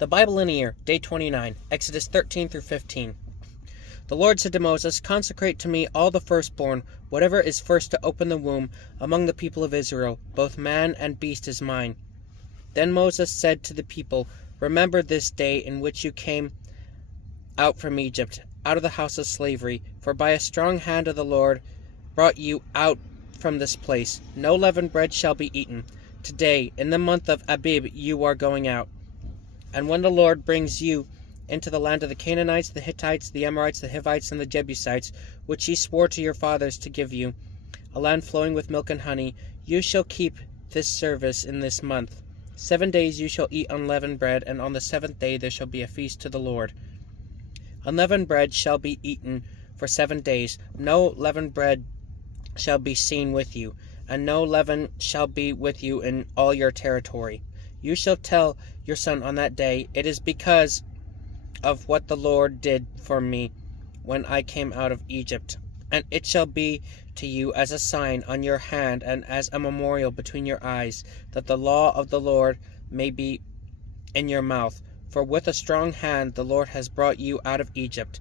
The Bible in a Year, Day 29, Exodus 13 through 15. The Lord said to Moses, "Consecrate to me all the firstborn, whatever is first to open the womb among the people of Israel, both man and beast is mine." Then Moses said to the people, "Remember this day in which you came out from Egypt, out of the house of slavery, for by a strong hand of the Lord brought you out from this place. No leavened bread shall be eaten. Today, in the month of Abib, you are going out. And when the Lord brings you into the land of the Canaanites, the Hittites, the Amorites, the Hivites, and the Jebusites, which he swore to your fathers to give you, a land flowing with milk and honey, you shall keep this service in this month. 7 days you shall eat unleavened bread, and on the seventh day there shall be a feast to the Lord. Unleavened bread shall be eaten for 7 days. No leavened bread shall be seen with you, and no leaven shall be with you in all your territory. You shall tell your son on that day, 'It is because of what the Lord did for me when I came out of Egypt.' And it shall be to you as a sign on your hand and as a memorial between your eyes, that the law of the Lord may be in your mouth. For with a strong hand the Lord has brought you out of Egypt.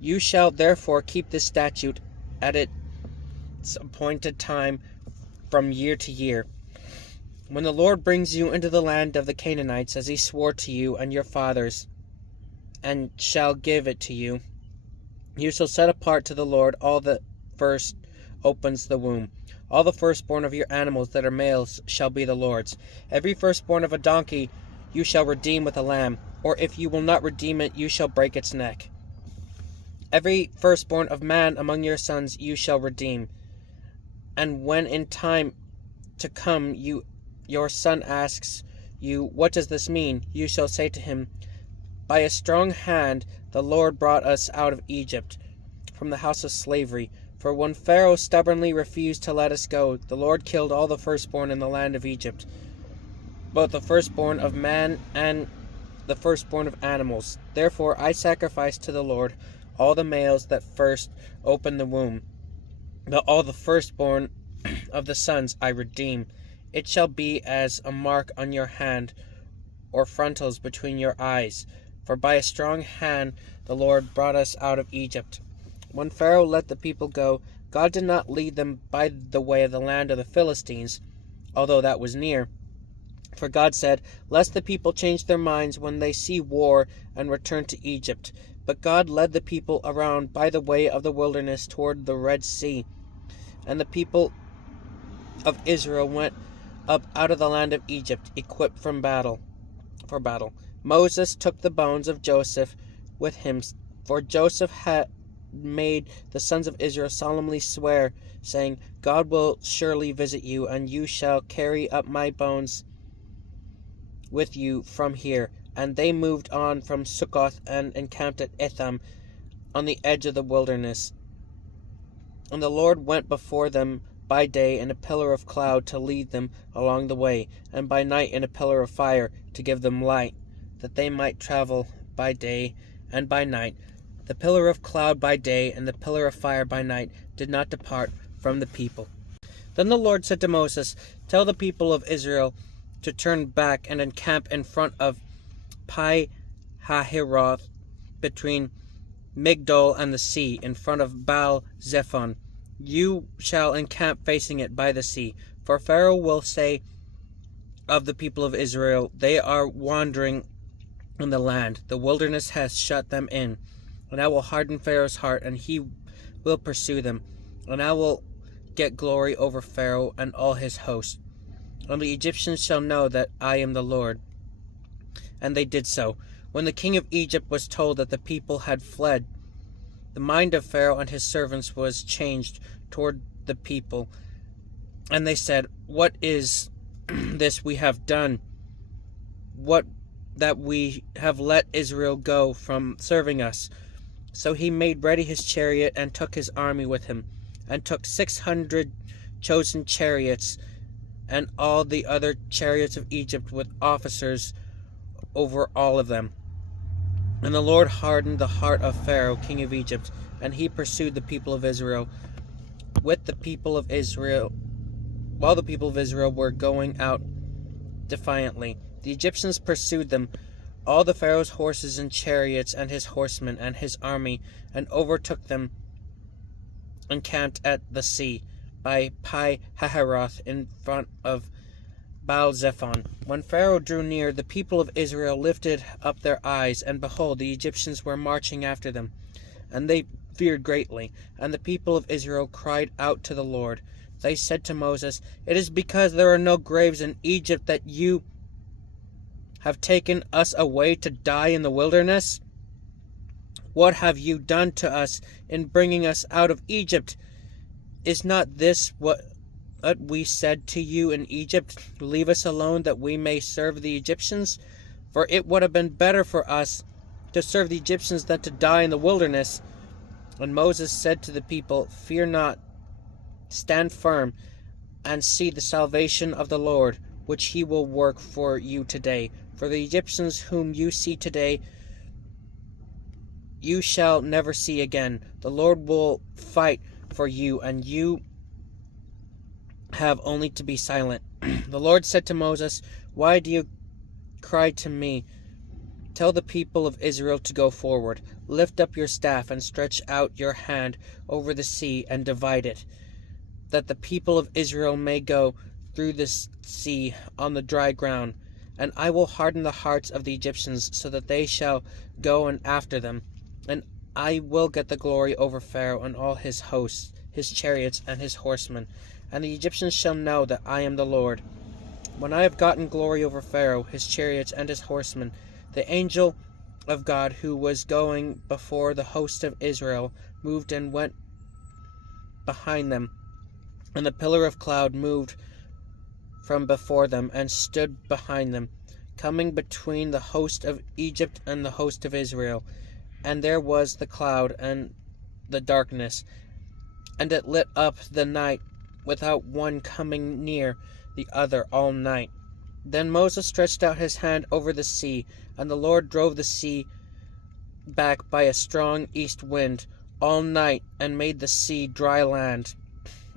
You shall therefore keep this statute at its appointed time from year to year. When the Lord brings you into the land of the Canaanites, as he swore to you and your fathers, and shall give it to you, you shall set apart to the Lord all that first opens the womb. All the firstborn of your animals that are males shall be the Lord's. Every firstborn of a donkey you shall redeem with a lamb, or if you will not redeem it, you shall break its neck. Every firstborn of man among your sons you shall redeem. And when in time to come your son asks you, 'What does this mean?' you shall say to him, 'By a strong hand the Lord brought us out of Egypt, from the house of slavery. For when Pharaoh stubbornly refused to let us go, the Lord killed all the firstborn in the land of Egypt, both the firstborn of man and the firstborn of animals. Therefore I sacrifice to the Lord all the males that first open the womb, but all the firstborn of the sons I redeem. It shall be as a mark on your hand or frontals between your eyes. For by a strong hand the Lord brought us out of Egypt.' When Pharaoh let the people go, God did not lead them by the way of the land of the Philistines, although that was near. For God said, 'Lest the people change their minds when they see war and return to Egypt.' But God led the people around by the way of the wilderness toward the Red Sea. And the people of Israel went up out of the land of Egypt, equipped for battle. Moses took the bones of Joseph with him, for Joseph had made the sons of Israel solemnly swear, saying, 'God will surely visit you, and you shall carry up my bones with you from here.' And they moved on from Succoth and encamped at Etham on the edge of the wilderness. And the Lord went before them by day in a pillar of cloud to lead them along the way, and by night in a pillar of fire to give them light, that they might travel by day and by night. The pillar of cloud by day and the pillar of fire by night did not depart from the people. Then the Lord said to Moses, 'Tell the people of Israel to turn back and encamp in front of Pi Hahiroth, between Migdol and the sea, in front of Baal Zephon. You shall encamp facing it by the sea. For Pharaoh will say of the people of Israel, they are wandering in the land. The wilderness has shut them in. And I will harden Pharaoh's heart, and he will pursue them. And I will get glory over Pharaoh and all his host. And the Egyptians shall know that I am the Lord.' And they did so. When the king of Egypt was told that the people had fled, the mind of Pharaoh and his servants was changed toward the people. And they said, 'What is this we have done? What that we have let Israel go from serving us?' So he made ready his chariot and took his army with him, and took 600 chosen chariots, and all the other chariots of Egypt with officers over all of them. And the Lord hardened the heart of Pharaoh, king of Egypt, and he pursued the people of Israel with the people of Israel, while the people of Israel were going out defiantly. The Egyptians pursued them all the Pharaoh's horses and chariots and his horsemen and his army, and overtook them, encamped at the sea by Pi-hahiroth in front of Baal-zephon. When Pharaoh drew near, the people of Israel lifted up their eyes, and behold, the Egyptians were marching after them, and they feared greatly. And the people of Israel cried out to the Lord. They said to Moses, "It is because there are no graves in Egypt that you have taken us away to die in the wilderness? What have you done to us in bringing us out of Egypt? Is not this what we said to you in Egypt? Leave us alone that we may serve the Egyptians? For it would have been better for us to serve the Egyptians than to die in the wilderness." And Moses said to the people, "Fear not, stand firm, and see the salvation of the Lord, which he will work for you today. For the Egyptians whom you see today, you shall never see again. The Lord will fight for you, and you have only to be silent." The Lord said to Moses, "Why do you cry to me? Tell the people of Israel to go forward. Lift up your staff and stretch out your hand over the sea and divide it, that the people of Israel may go through the sea on the dry ground. And I will harden the hearts of the Egyptians, so that they shall go in after them. And I will get the glory over Pharaoh and all his hosts, his chariots and his horsemen. And the Egyptians shall know that I am the Lord. When I have gotten glory over Pharaoh, his chariots and his horsemen, the angel of God who was going before the host of Israel moved and went behind them, and the pillar of cloud moved from before them and stood behind them, coming between the host of Egypt and the host of Israel. And there was the cloud and the darkness, and it lit up the night without one coming near the other all night. Then Moses stretched out his hand over the sea, and the Lord drove the sea back by a strong east wind all night, and made the sea dry land,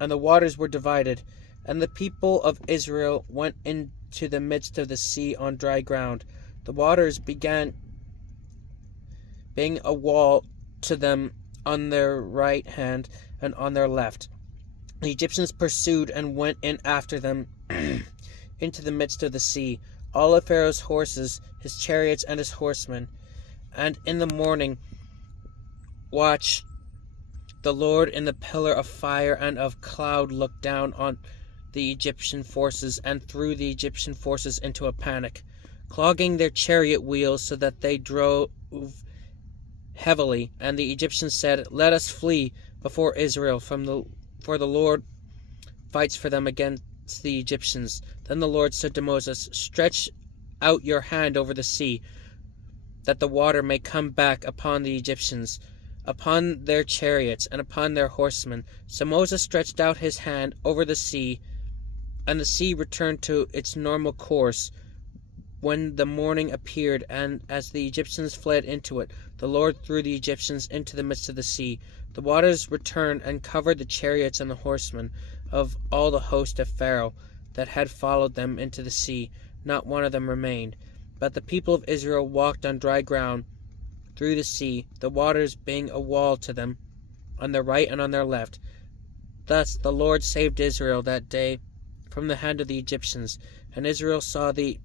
and the waters were divided. And the people of Israel went into the midst of the sea on dry ground. The waters began being a wall to them on their right hand and on their left. The Egyptians pursued and went in after them into the midst of the sea, all of Pharaoh's horses, his chariots, and his horsemen. And in the morning watch, the Lord in the pillar of fire and of cloud looked down on the Egyptian forces and threw the Egyptian forces into a panic, clogging their chariot wheels so that they drove heavily. And the Egyptians said, "Let us flee before Israel, for the Lord fights for them against the Egyptians." Then the Lord said to Moses, "Stretch out your hand over the sea, that the water may come back upon the Egyptians, upon their chariots, and upon their horsemen." So Moses stretched out his hand over the sea, and the sea returned to its normal course when the morning appeared. And as the Egyptians fled into it, the Lord threw the Egyptians into the midst of the sea. The waters returned and covered the chariots and the horsemen of all the host of Pharaoh that had followed them into the sea. Not one of them remained. But the people of Israel walked on dry ground through the sea, the waters being a wall to them on their right and on their left. Thus the Lord saved Israel that day from the hand of the Egyptians. And Israel saw the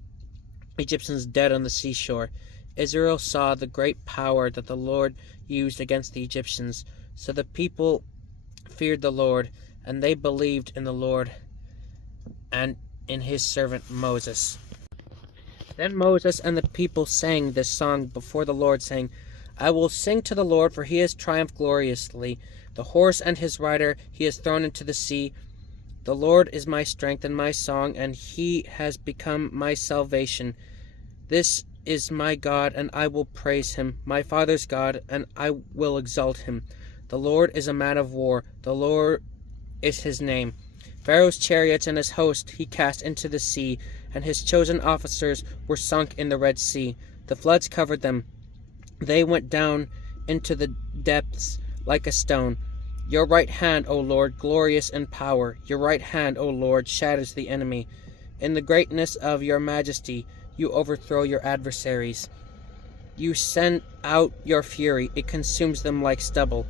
Egyptians dead on the seashore. Israel saw the great power that the Lord used against the Egyptians. So the people feared the Lord, and they believed in the Lord and in his servant Moses. Then Moses and the people sang this song before the Lord, saying, "I will sing to the Lord, for he has triumphed gloriously. The horse and his rider he has thrown into the sea. The Lord is my strength and my song, and he has become my salvation. This is my God, and I will praise him, my father's God, and I will exalt him. The Lord is a man of war. The Lord is his name. Pharaoh's chariots and his host he cast into the sea, and his chosen officers were sunk in the Red Sea. The floods covered them. They went down into the depths like a stone. Your right hand, O Lord, glorious in power. Your right hand, O Lord, shatters the enemy. In the greatness of your majesty, you overthrow your adversaries. You send out your fury, it consumes them like stubble.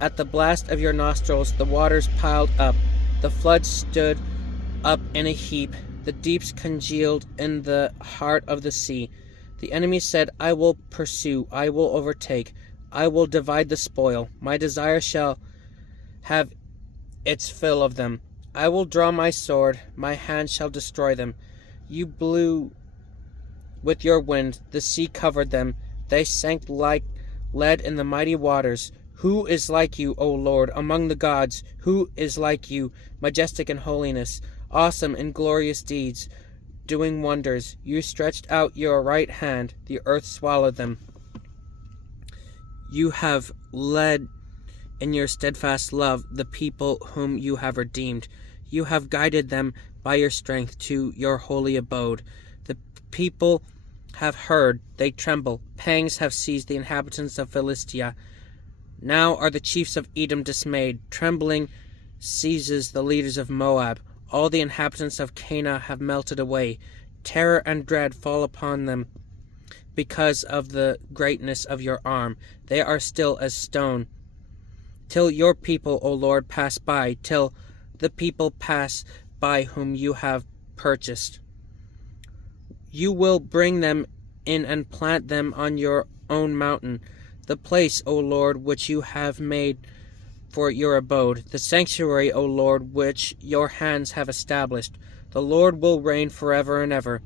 At the blast of your nostrils, the waters piled up. The floods stood up in a heap. The deeps congealed in the heart of the sea. The enemy said, I will pursue, I will overtake, I will divide the spoil. My desire shall have its fill of them. I will draw my sword, my hand shall destroy them. You blew with your wind, the sea covered them. They sank like lead in the mighty waters. Who is like you, O Lord, among the gods? Who is like you, majestic in holiness, awesome in glorious deeds, doing wonders? You stretched out your right hand, the earth swallowed them. You have led in your steadfast love the people whom you have redeemed. You have guided them by your strength to your holy abode. The people have heard, they tremble. Pangs have seized the inhabitants of Philistia. Now are the chiefs of Edom dismayed. Trembling seizes the leaders of Moab. All the inhabitants of Canaan have melted away. Terror and dread fall upon them because of the greatness of your arm. They are still as stone. Till your people, O Lord, pass by, till the people pass by whom you have purchased. You will bring them in and plant them on your own mountain, the place, O Lord, which you have made for your abode, the sanctuary, O Lord, which your hands have established. The Lord will reign forever and ever.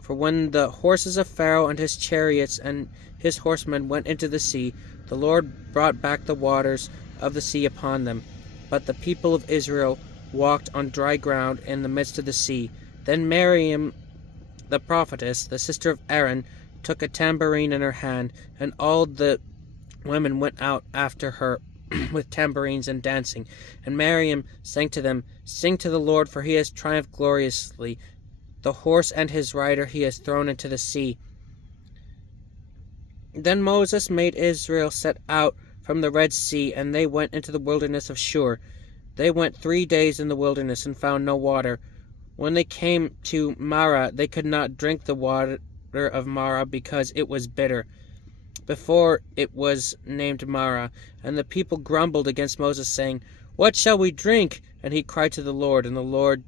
For when the horses of Pharaoh and his chariots and his horsemen went into the sea, the Lord brought back the waters of the sea upon them. But the people of Israel walked on dry ground in the midst of the sea. Then Miriam, the prophetess, the sister of Aaron, took a tambourine in her hand, and all the women went out after her with tambourines and dancing. And Miriam sang to them, Sing to the Lord, for he has triumphed gloriously. The horse and his rider he has thrown into the sea. Then Moses made Israel set out from the Red Sea, and they went into the wilderness of Shur. They went 3 days in the wilderness and found no water. When they came to Marah, they could not drink the water of Marah because it was bitter. Before it was named Marah, and the people grumbled against Moses, saying, What shall we drink? And he cried to the Lord, and the Lord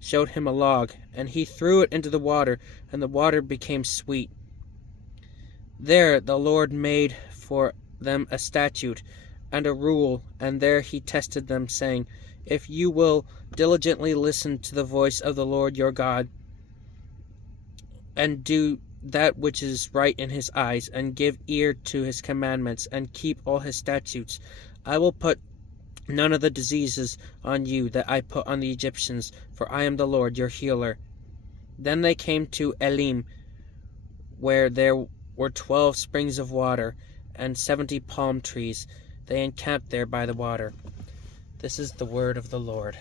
showed him a log, and he threw it into the water, and the water became sweet. There the Lord made for them a statute and a rule, and there he tested them, saying, If you will diligently listen to the voice of the Lord your God, and do that which is right in his eyes, and give ear to his commandments, and keep all his statutes, I will put none of the diseases on you that I put on the Egyptians, for I am the Lord your healer. Then they came to Elim, where there were 12 springs of water, and 70 palm trees. They encamped there by the water. This is the word of the Lord.